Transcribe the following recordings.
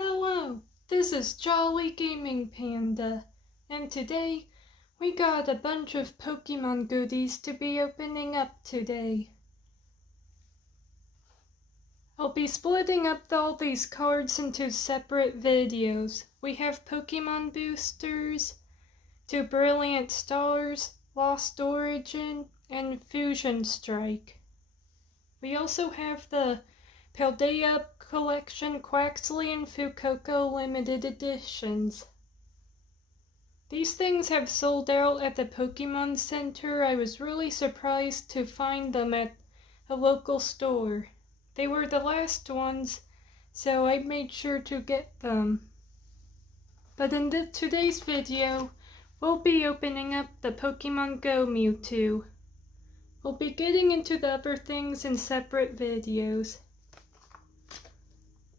Hello, this is Jolly Gaming Panda, and today we got a bunch of Pokemon goodies to be opening up today. I'll be splitting up all these cards into separate videos. We have Pokemon Boosters, 2 Brilliant Stars, Lost Origin, and Fusion Strike. We also have the Paldea Collection Quaxley and Fuecoco limited editions. These things have sold out at the Pokemon Center. I was really surprised to find them at a local store. They were the last ones, so I made sure to get them. But in today's video, we'll be opening up the Pokemon Go Mewtwo. We'll be getting into the other things in separate videos.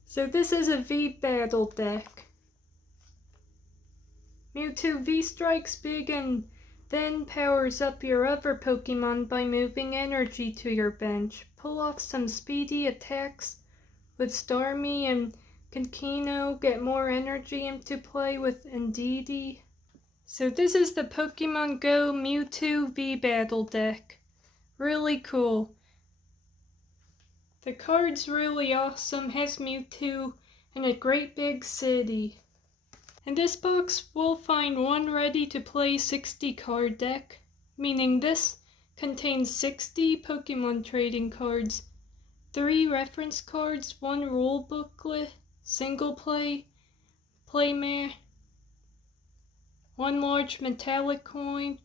So this is a V battle deck. Mewtwo V strikes big and then powers up your other Pokemon by moving energy to your bench. Pull off some speedy attacks with Starmie and Kankino, get more energy into play with Indeedee. So this is the Pokemon Go Mewtwo V battle deck. Really cool. The card's really awesome, has Mewtwo in a great big city. In this box, we'll find one ready-to-play 60 card deck, meaning this contains 60 Pokemon trading cards, 3 reference cards, 1 rule booklet, single play, playmat, 1 large metallic coin,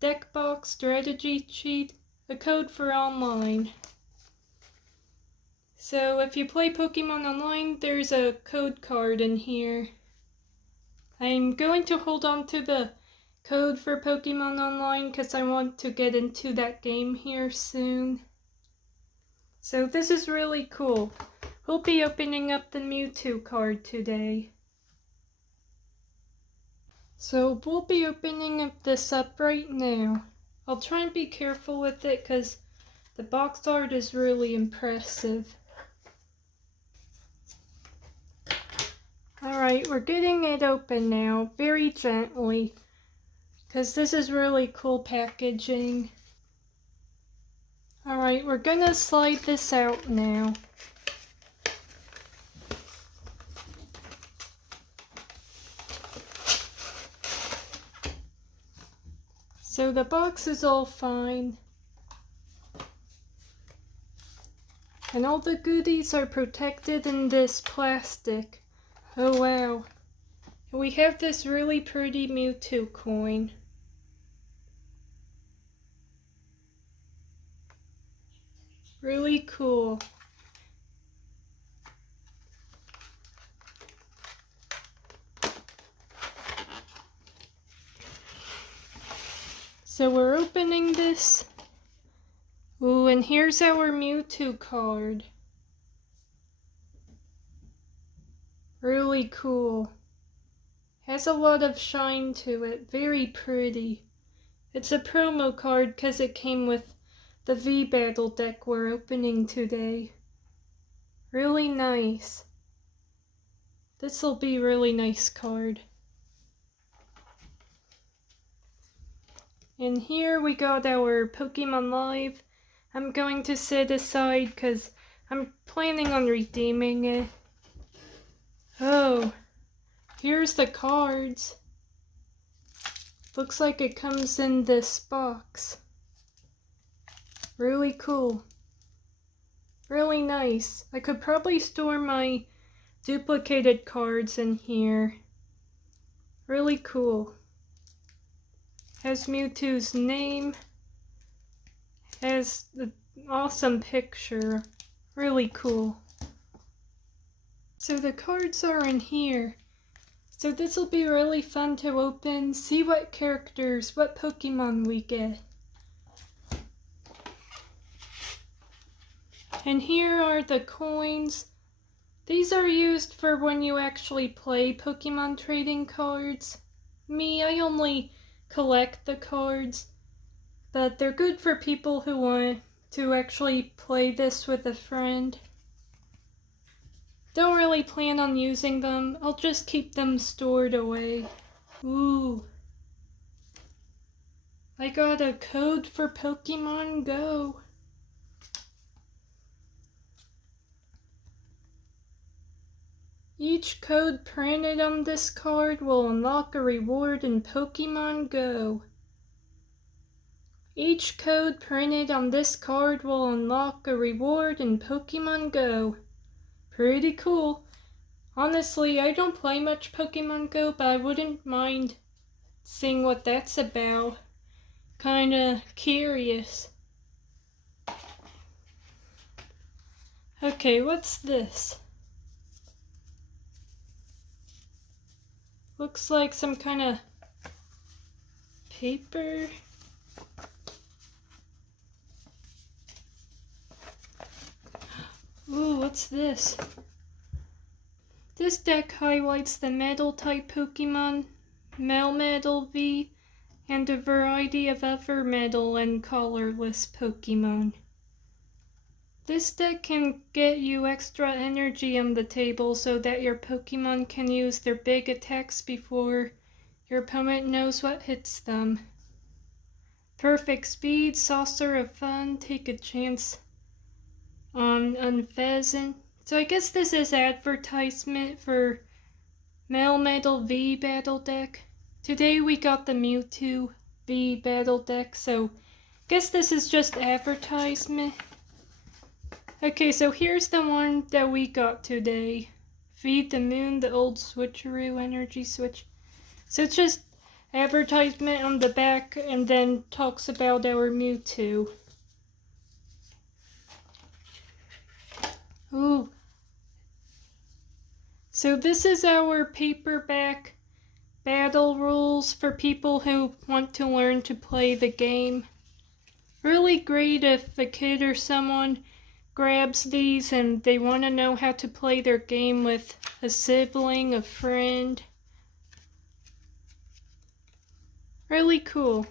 deck box, strategy sheet, a code for online. So if you play Pokemon Online, there's a code card in here. I'm going to hold on to the code for Pokemon Online because I want to get into that game here soon. So this is really cool. We'll be opening up the Mewtwo card today. So we'll be opening this up right now. I'll try and be careful with it because the box art is really impressive. Alright, we're getting it open now, very gently, because this is really cool packaging. Alright, we're gonna slide this out now. So the box is all fine. And all the goodies are protected in this plastic. Oh wow. We have this really pretty Mewtwo coin. Really cool. So we're opening this. Ooh, and here's our Mewtwo card. Really cool. Has a lot of shine to it. Very pretty. It's a promo card because it came with the V battle deck we're opening today. Really nice. This'll be a really nice card. And here we got our Pokemon Live. I'm going to set aside because I'm planning on redeeming it. Oh, here's the cards. Looks like it comes in this box. Really cool. Really nice. I could probably store my duplicated cards in here. Really cool. Has Mewtwo's name. Has the awesome picture. Really cool. So the cards are in here. So this will be really fun to open, see what characters, what Pokemon we get. And here are the coins. These are used for when you actually play Pokemon trading cards. Me, I only collect the cards, but they're good for people who want to actually play this with a friend. don't really plan on using them. I'll just keep them stored away. Ooh. I got a code for Pokemon Go. Each code printed on this card will unlock a reward in Pokemon Go. Each code printed on this card will unlock a reward in Pokemon Go. Pretty cool. Honestly, I don't play much Pokemon Go, but I wouldn't mind seeing what that's about. Kinda curious. Okay, what's this? Looks like some kind of paper. Ooh, what's this? This deck highlights the metal type Pokemon, Mewtwo V, and a variety of other metal and colorless Pokemon. This deck can get you extra energy on the table so that your Pokemon can use their big attacks before your opponent knows what hits them. Perfect speed, saucer of fun, take a chance on Unpheasant. So I guess this is advertisement for Mewtwo V Battle Deck. Today we got the Mewtwo V Battle Deck, so I guess this is just advertisement. Okay, so here's the one that we got today. Feed the Moon, the old switcheroo energy switch. So it's just advertisement on the back and then talks about our Mewtwo. Ooh. So this is our paperback battle rules for people who want to learn to play the game. Really great if a kid or someone grabs these and they want to know how to play their game with a sibling, a friend. Really cool.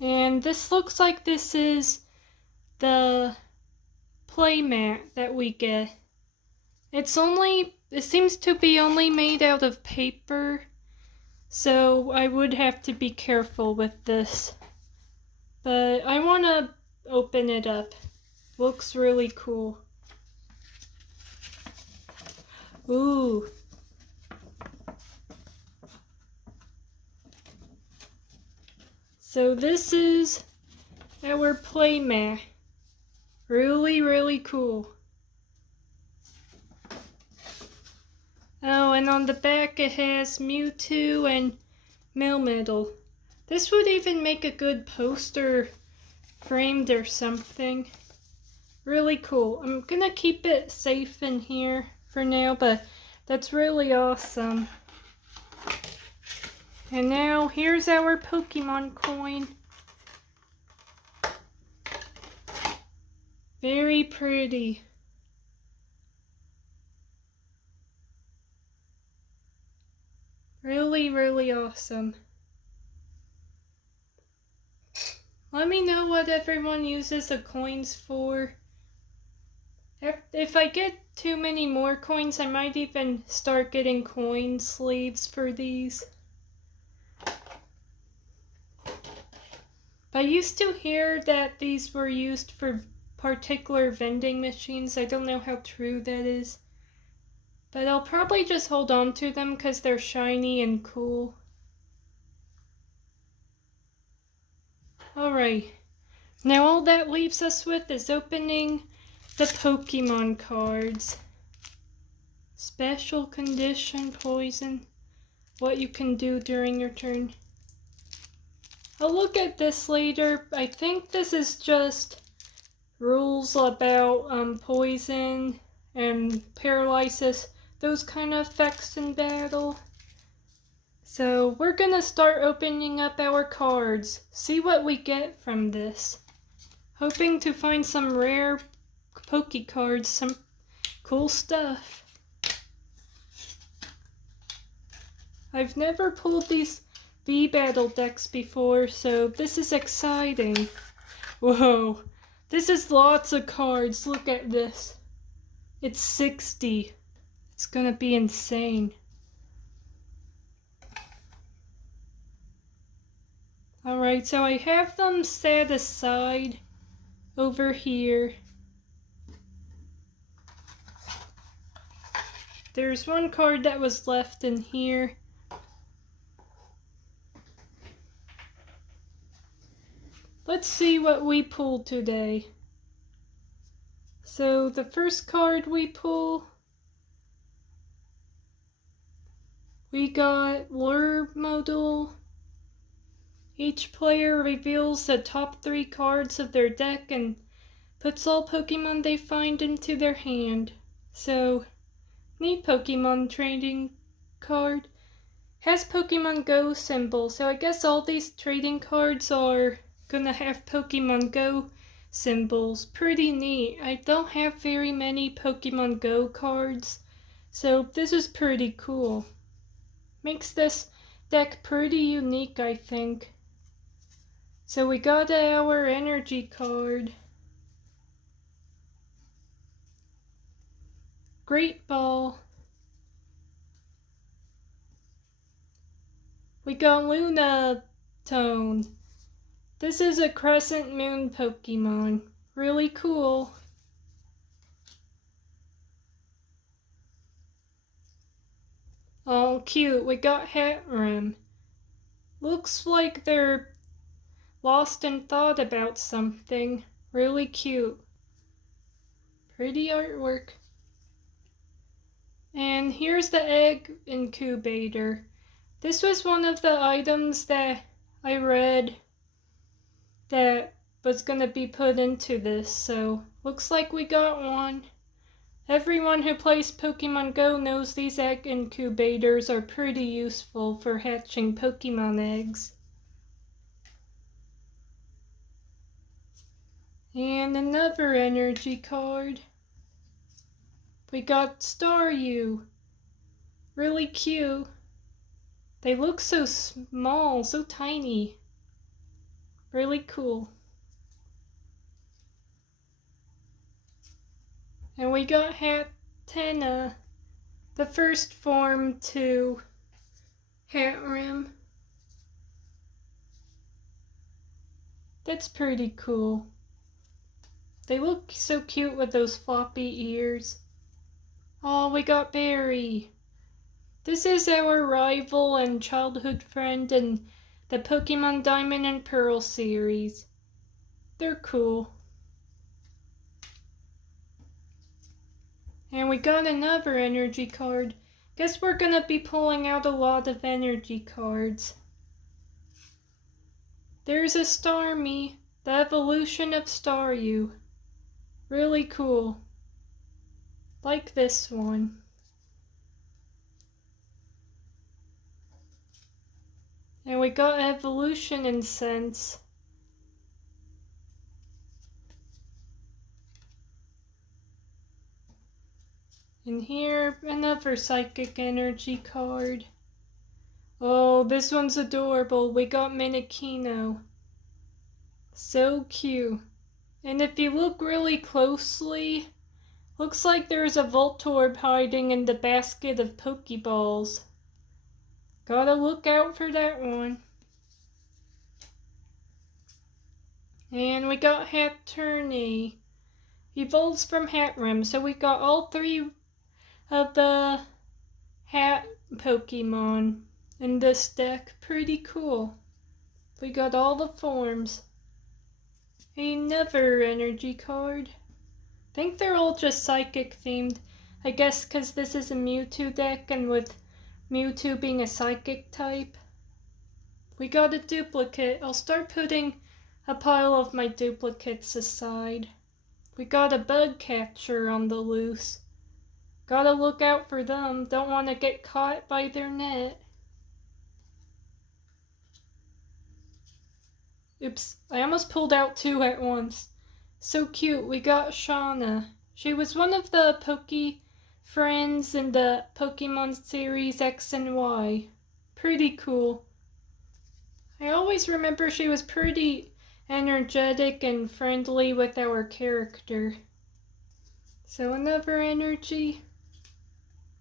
And this looks like this is the playmat that we get. It seems to be only made out of paper, so I would have to be careful with this. But I want to open it up. Looks really cool. Ooh. So this is our playmat. Really, really cool. Oh, and on the back it has Mewtwo and Melmetal. This would even make a good poster framed or something. Really cool. I'm gonna keep it safe in here for now, but that's really awesome. And now here's our Pokemon coin. Very pretty. Really, really awesome. Let me know what everyone uses the coins for. If I get too many more coins, I might even start getting coin sleeves for these. I used to hear that these were used for particular vending machines. I don't know how true that is. But I'll probably just hold on to them because they're shiny and cool. Alright, now all that leaves us with is opening the Pokemon cards. Special condition, poison, what you can do during your turn. I'll look at this later. I think this is just rules about poison and paralysis, those kind of effects in battle. So we're gonna start opening up our cards, see what we get from this. Hoping to find some rare Poke cards, some cool stuff. I've never pulled these V-Battle decks before, so this is exciting. Whoa, This is lots of cards. Look at this. It's 60. It's gonna be insane. Alright, so I have them set aside over here. There's one card that was left in here. Let's see what we pulled today. So the first card we pull, we got Lure Modal. Each player reveals the top 3 cards of their deck and puts all Pokemon they find into their hand. So, neat Pokemon trading card. Has Pokemon Go symbol, so I guess all these trading cards are gonna have Pokemon Go symbols. Pretty neat. I don't have very many Pokemon Go cards, so this is pretty cool. Makes this deck pretty unique, I think. So we got our energy card. Great Ball. We got Luna Tone. This is a Crescent Moon Pokemon. Really cool. Oh, cute. We got Hatrim. Looks like they're lost in thought about something. Really cute. Pretty artwork. And here's the egg incubator. This was one of the items that I read that was gonna be put into this, so looks like we got one. Everyone who plays Pokemon Go knows these egg incubators are pretty useful for hatching Pokemon eggs. And another energy card. We got Staryu. Really cute. They look so small, so tiny. Really cool. And we got Hatenna, the first form to Hatrim. That's pretty cool. They look so cute with those floppy ears. Oh, we got Barry. This is our rival and childhood friend in the Pokemon Diamond and Pearl series. They're cool. And we got another energy card. Guess we're gonna be pulling out a lot of energy cards. There's a Starmie, the evolution of Staryu. Really cool. Like this one. And we got evolution incense. And here, another psychic energy card. Oh, this one's adorable. We got Minakino. So cute. And if you look really closely, looks like there's a Voltorb hiding in the basket of Pokeballs. Gotta look out for that one. And we got Haterni. Evolves from Hatrim. So we got all 3 of the Hat Pokemon in this deck. Pretty cool. We got all the forms. Another energy card. I think they're all just psychic themed. I guess because this is a Mewtwo deck and with Mewtwo being a psychic type. We got a duplicate. I'll start putting a pile of my duplicates aside. We got a bug catcher on the loose. Gotta look out for them. Don't want to get caught by their net. Oops, I almost pulled out 2 at once. So cute. We got Shauna. She was one of the Friends in the Pokemon series X and Y. Pretty cool. I always remember she was pretty energetic and friendly with our character. So another energy.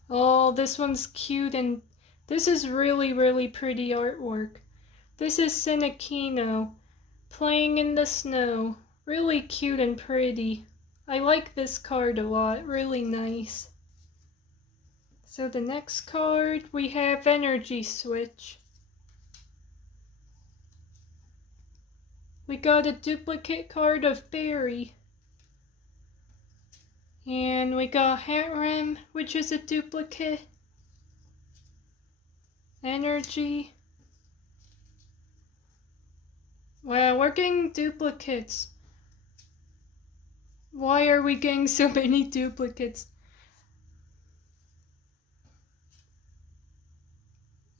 Oh, this one's cute, and this is really, really pretty artwork. This is Cinekino, playing in the snow. Really cute and pretty. I like this card a lot, really nice. So the next card, we have Energy Switch. We got a duplicate card of Barry. And we got Hatram, which is a duplicate. Energy. Wow, we're getting duplicates. Why are we getting so many duplicates?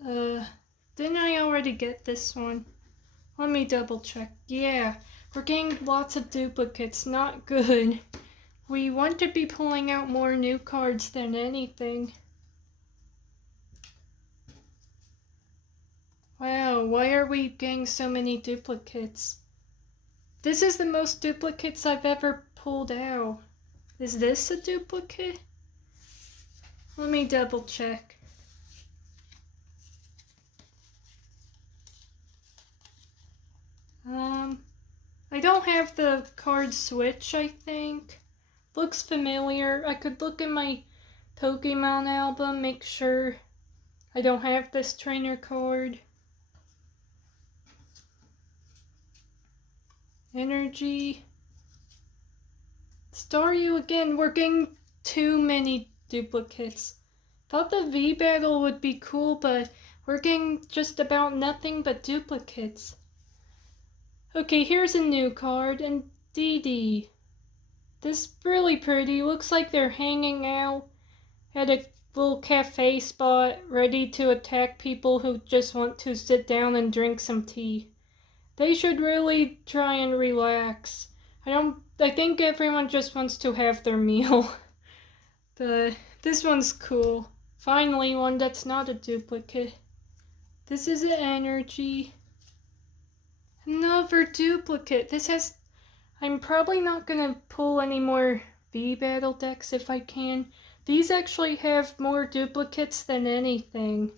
Didn't I already get this one? Let me double check. Yeah, we're getting lots of duplicates. Not good. We want to be pulling out more new cards than anything. Wow, why are we getting so many duplicates? This is the most duplicates I've ever pulled out. Is this a duplicate? Let me double check. I don't have the card switch, I think. Looks familiar. I could look in my Pokemon album, make sure I don't have this trainer card. Energy. Staryu again. We're getting too many duplicates. Thought the V battle would be cool, but we're getting just about nothing but duplicates. Okay, here's a new card, and DD. This really pretty. Looks like they're hanging out at a little cafe spot, ready to attack people who just want to sit down and drink some tea. They should really try and relax. I think everyone just wants to have their meal. But this one's cool. Finally, one that's not a duplicate. This is an energy. Another duplicate. I'm probably not gonna pull any more V-Battle decks if I can. These actually have more duplicates than anything.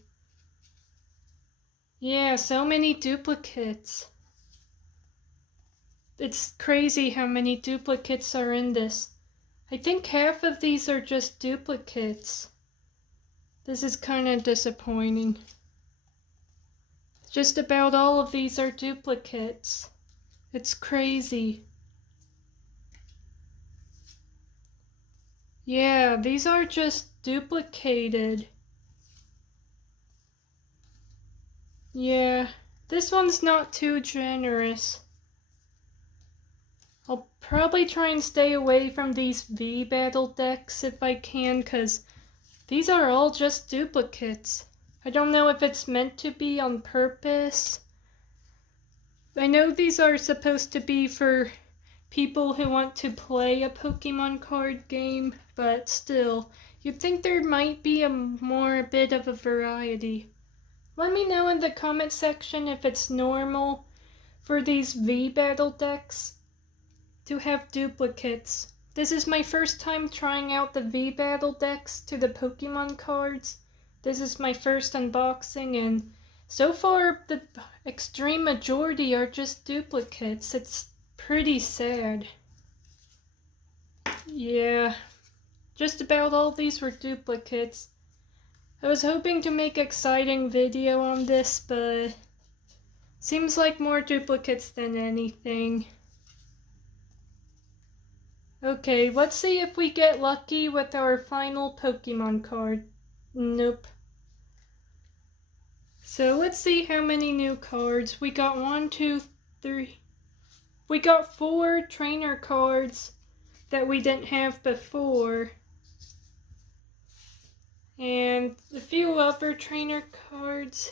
Yeah, so many duplicates. It's crazy how many duplicates are in this. I think half of these are just duplicates. This is kind of disappointing. Just about all of these are duplicates. It's crazy. Yeah, these are just duplicated. Yeah, this one's not too generous. I'll probably try and stay away from these V-Battle decks if I can, because these are all just duplicates. I don't know if it's meant to be on purpose. I know these are supposed to be for people who want to play a Pokemon card game, but still, you'd think there might be a bit of a variety. Let me know in the comment section if it's normal for these V-Battle decks to have duplicates. This is my first time trying out the V-Battle decks to the Pokemon cards. This is my first unboxing, and so far the extreme majority are just duplicates. It's pretty sad. Yeah, just about all these were duplicates. I was hoping to make an exciting video on this, but seems like more duplicates than anything. Okay, let's see if we get lucky with our final Pokemon card. Nope. So let's see how many new cards. We got 1, 2, 3. We got 4 trainer cards that we didn't have before. And a few other trainer cards,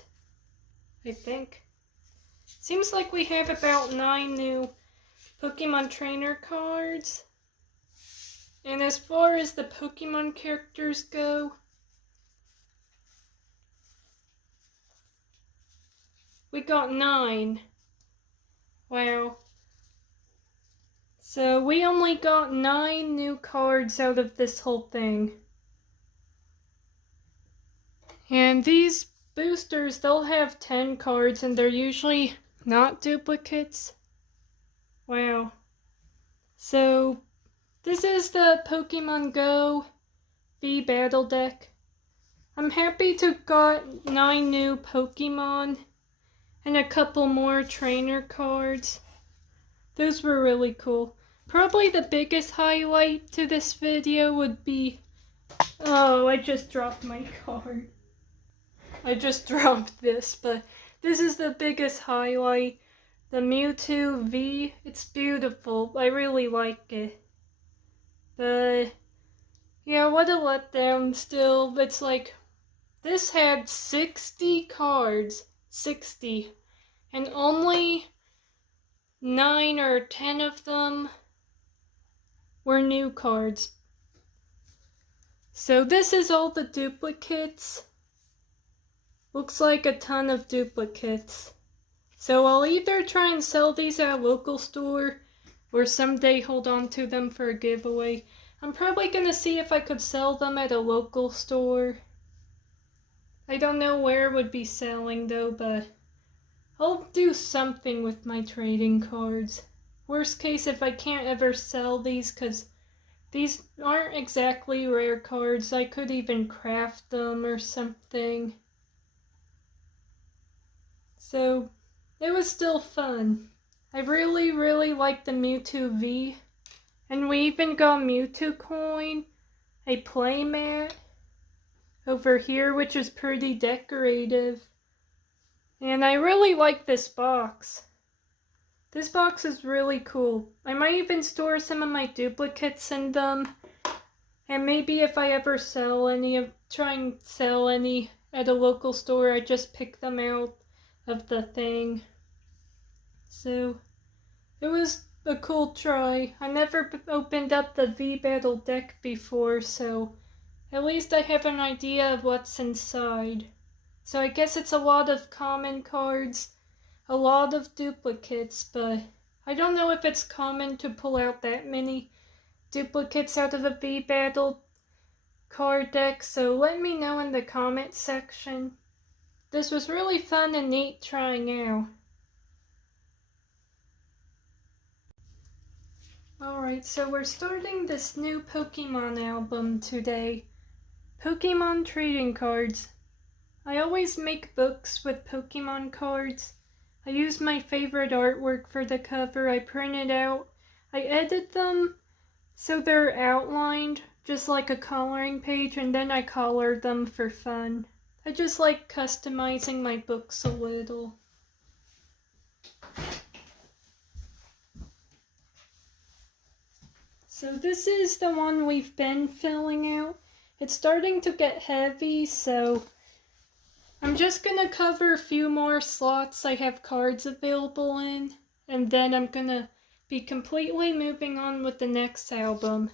I think. Seems like we have about 9 new Pokemon trainer cards. And as far as the Pokemon characters go, we got 9. Wow. So we only got 9 new cards out of this whole thing. And these boosters, they'll have 10 cards and they're usually not duplicates. Wow. So this is the Pokemon Go V Battle deck. I'm happy to got 9 new Pokemon and a couple more trainer cards. Those were really cool. Probably the biggest highlight to this video would be... Oh, I just dropped my card. I just dropped this, but this is the biggest highlight. The Mewtwo V, it's beautiful. I really like it. But yeah, what a letdown still. It's like, this had 60 cards. 60. And only 9 or 10 of them were new cards. So this is all the duplicates. Looks like a ton of duplicates. So I'll either try and sell these at a local store or someday hold on to them for a giveaway. I'm probably gonna see if I could sell them at a local store. I don't know where would be selling though, but I'll do something with my trading cards. Worst case, if I can't ever sell these, because these aren't exactly rare cards, I could even craft them or something. So it was still fun. I really, really like the Mewtwo V. And we even got Mewtwo coin, a playmat over here, which is pretty decorative. And I really like this box. This box is really cool. I might even store some of my duplicates in them. And maybe if I ever sell any, try and sell any at a local store, I just pick them out of the thing. So it was a cool try. I never opened up the V Battle deck before, so at least I have an idea of what's inside. So I guess it's a lot of common cards, a lot of duplicates, but I don't know if it's common to pull out that many duplicates out of a V Battle card deck, so let me know in the comment section. This was really fun and neat trying out. Alright, so we're starting this new Pokemon album today. Pokemon trading cards. I always make books with Pokemon cards. I use my favorite artwork for the cover. I print it out. I edit them so they're outlined, just like a coloring page, and then I color them for fun. I just like customizing my books a little. So this is the one we've been filling out. It's starting to get heavy, so I'm just gonna cover a few more slots I have cards available in, and then I'm gonna be completely moving on with the next album.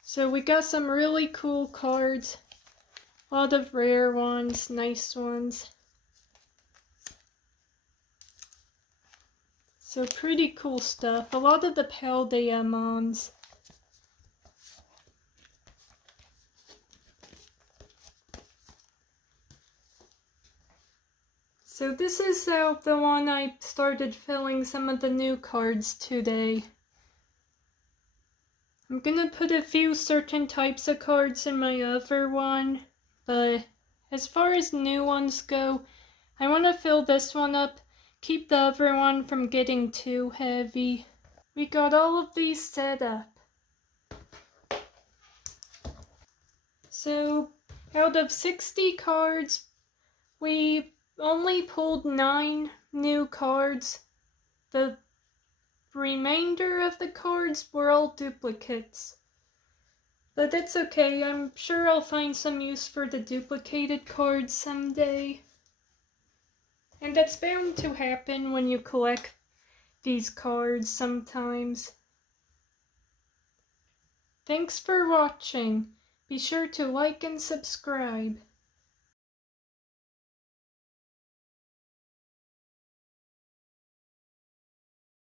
So we got some really cool cards, a lot of rare ones, nice ones. So pretty cool stuff. A lot of the Paldeamons. So this is the one I started filling some of the new cards today. I'm gonna put a few certain types of cards in my other one, but as far as new ones go, I want to fill this one up, keep the other one from getting too heavy. We got all of these set up. So out of 60 cards, we only pulled 9 new cards. The remainder of the cards were all duplicates. But that's okay, I'm sure I'll find some use for the duplicated cards someday. And that's bound to happen when you collect these cards sometimes. Thanks for watching. Be sure to like and subscribe.